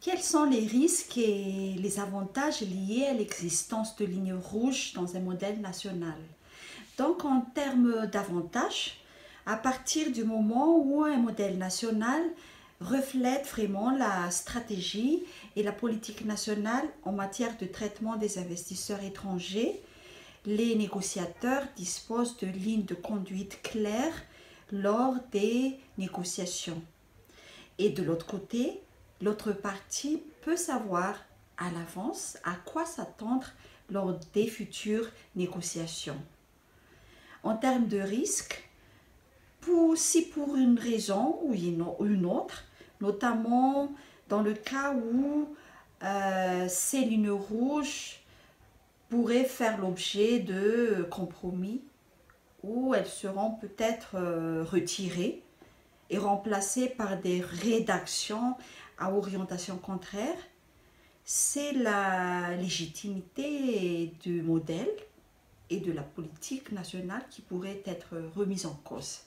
Quels sont les risques et les avantages liés à l'existence de lignes rouges dans un modèle national? Donc, en termes d'avantages, à partir du moment où un modèle national reflète vraiment la stratégie et la politique nationale en matière de traitement des investisseurs étrangers, les négociateurs disposent de lignes de conduite claires lors des négociations. Et de l'autre côté, l'autre partie peut savoir à l'avance à quoi s'attendre lors des futures négociations. En termes de risque, si pour une raison ou une autre, notamment dans le cas où ces lignes rouges pourraient faire l'objet de compromis, ou elles seront peut-être retirées et remplacées par des rédactions à orientation contraire, c'est la légitimité du modèle et de la politique nationale qui pourrait être remise en cause.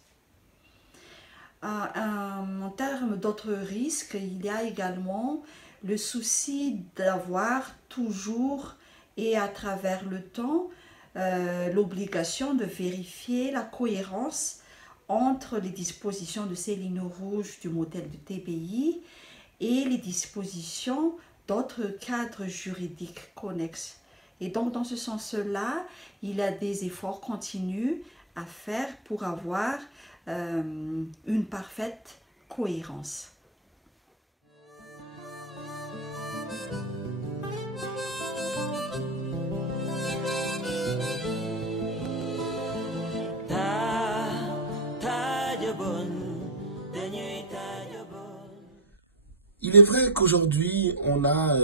En termes d'autres risques, il y a également le souci d'avoir toujours et à travers le temps l'obligation de vérifier la cohérence entre les dispositions de ces lignes rouges du modèle de TPI et les dispositions d'autres cadres juridiques connexes. Et donc, dans ce sens-là, il y a des efforts continus à faire pour avoir une parfaite cohérence. Il est vrai qu'aujourd'hui, on a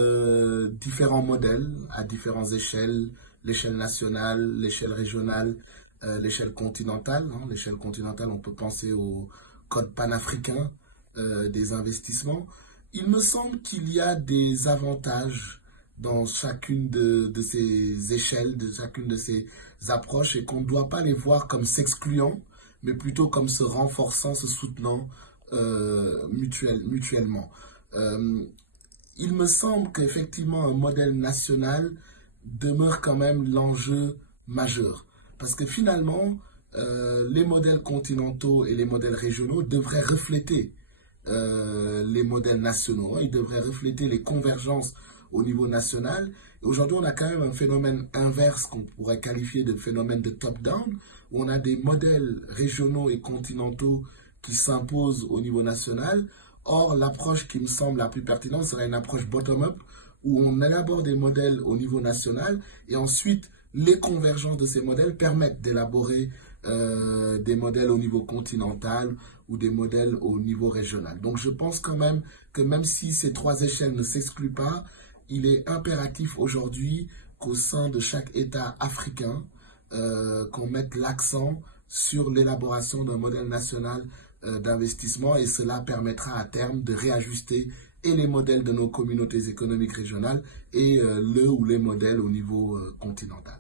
différents modèles à différentes échelles, l'échelle nationale, l'échelle régionale, l'échelle continentale. L'échelle continentale, on peut penser au code panafricain des investissements. Il me semble qu'il y a des avantages dans chacune de ces échelles, de chacune de ces approches, et qu'on ne doit pas les voir comme s'excluant, mais plutôt comme se renforçant, se soutenant mutuellement. Il me semble qu'effectivement un modèle national demeure quand même l'enjeu majeur. Parce que finalement, les modèles continentaux et les modèles régionaux devraient refléter les modèles nationaux. Ils devraient refléter les convergences au niveau national. Aujourd'hui, on a quand même un phénomène inverse qu'on pourrait qualifier de phénomène de top-down, où on a des modèles régionaux et continentaux qui s'imposent au niveau national. Or, l'approche qui me semble la plus pertinente serait une approche bottom-up, où on élabore des modèles au niveau national et ensuite les convergences de ces modèles permettent d'élaborer des modèles au niveau continental ou des modèles au niveau régional. Donc je pense quand même que même si ces trois échelles ne s'excluent pas, il est impératif aujourd'hui qu'au sein de chaque État africain, qu'on mette l'accent sur l'élaboration d'un modèle national d'investissement, et cela permettra à terme de réajuster et les modèles de nos communautés économiques régionales et le ou les modèles au niveau continental.